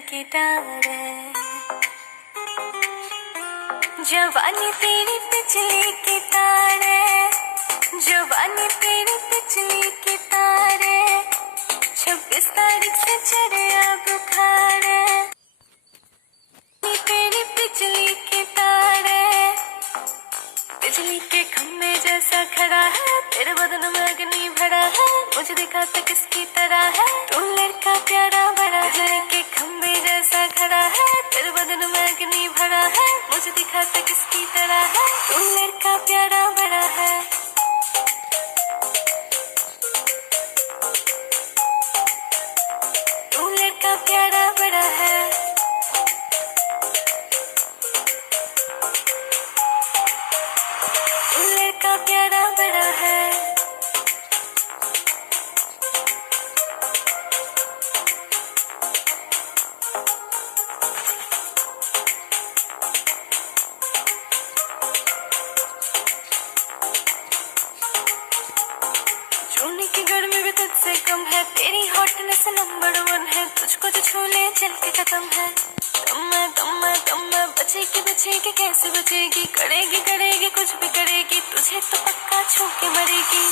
के तारे, जवानी तेरी बिजली के तारे, जवानी तेरी बिजली के तारे, 26 तारीख से चढ़ा बुखार, तेरी बिजली के तारे, बिजली के खम्भे जैसा खड़ा है, तेरे बदन में अग्नि भरा है, मुझे दिखा तो किसकी तरह है, तू लड़का प्यारा बड़ा है। बिजली के खम्भे जैसा खड़ा है, तेरे बदन में अग्नि भरा है, मुझे दिखा तो किसकी तरह है, तू लड़का प्यारा बड़ा है। तू लड़का प्यारा बड़ा है। लड़का प्यारा बड़ा है। जून की गर्मी भी तुझसे कम है, तेरी हॉटनेस नंबर 1 है, तुझको जो छू ले चल के खत्म है। दम बचेगी कैसे बचेगी, करेगी करेगी कुछ भी करेगी, तुझे तो पक्का छू के मरेगी।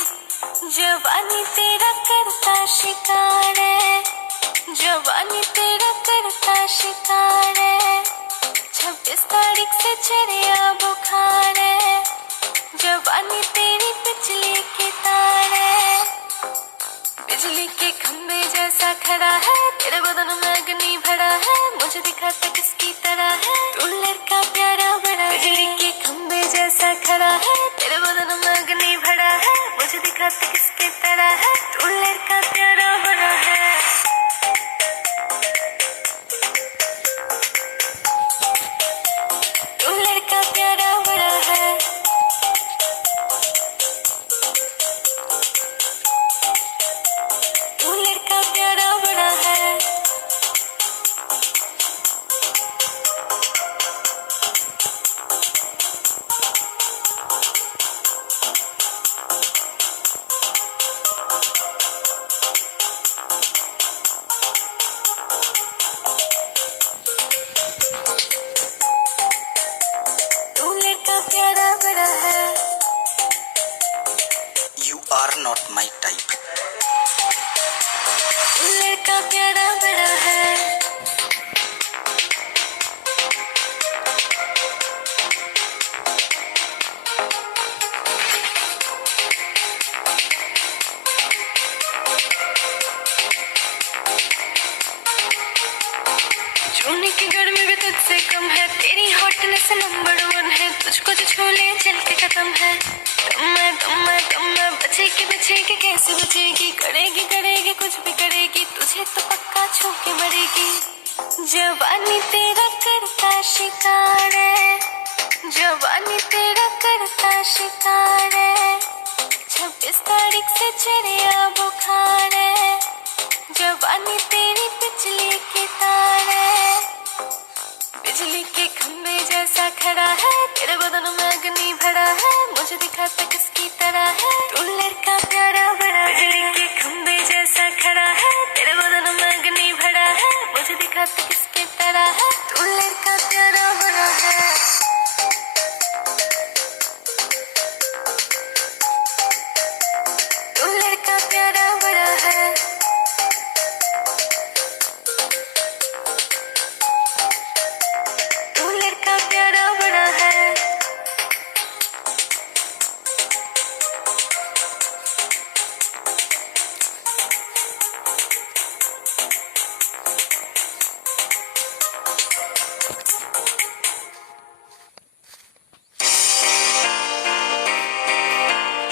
जवानी तेरा करता शिकार है, जवानी तेरा करता शिकार है, 26 तारीख से चढ़ा बुखार है, जवानी तेरी बिजली के तारे, बिजली के खम्भे जैसा खड़ा है, तेरे बदन में अग्नि भरा है, मुझे दिखाता किसकी तरह है, तू लड़का प्यारा बड़ा है। बिजली के खम्भे जैसा खड़ा है, तेरे बदन में अग्नि भरा है, मुझे दिखाता किसकी तरह है, तू लड़का प्यारा बड़ा है। तू लड़का प्यारा बड़ा है। तू लड़का प्यारा बड़ा है। तू लड़का प्यारा बड़ा है। You are not my type. तू लड़का प्यारा बड़ा है। जून की गर्मी भी तुझसे कम है, तेरी हॉटनेस नंबर 1 है, तुझको जो छू ले चल के खत्म है। दम बचेगी कैसे बचेगी, करेगी करेगी कुछ भी करेगी, तुझे तो पक्का छू के मरेगी। जवानी तेरा करता शिकार है, जवानी तेरा करता शिकार है, 26 तारीख से चढ़ा बुखार है, जवानी तेरी बिजली के तारे, बिजली के खम्भे जैसा खड़ा है, तेरे बदन में अग्नि भरा है, मुझे दिखाता किसकी तरह है, तू लड़का प्यारा बड़ा है। बिजली के खम्भे जैसा खड़ा है, तेरे बदन में अग्नि भरा है, मुझे दिखाता किसकी तरह है, तू लड़का प्यारा बड़ा है। तू लड़का प्यारा बड़ा है। तू लड़का प्यारा बड़ा है।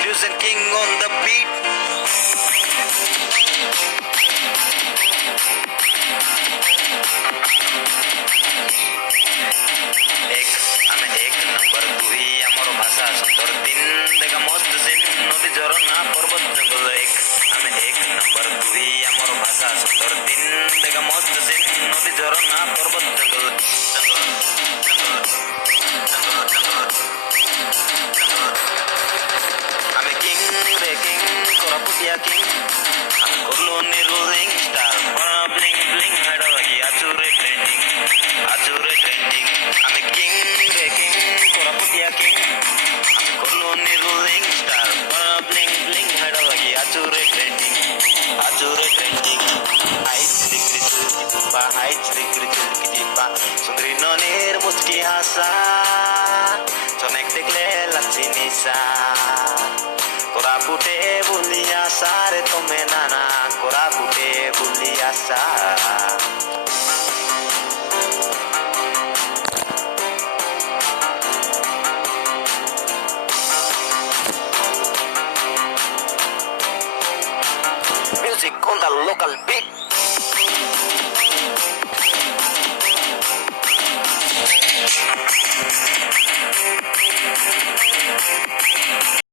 Fusion King on the beat. एक नंबर तू ही आमर भाषा सुंदर दिन देखा मस्त सीन नदी झरना पर्वत जंगल एक नंबर तू ही आमर भाषा सुंदर दिन देखा मस्त सीन नदी झरना पर्वत जंगल আমি কিং রে কিং কোরাপুটিয়া কিং আমি করলো নিরুলিং স্টার ব্লিং ব্লিং হাড় লাগি আচুরে ভাষা। Music on the local beat.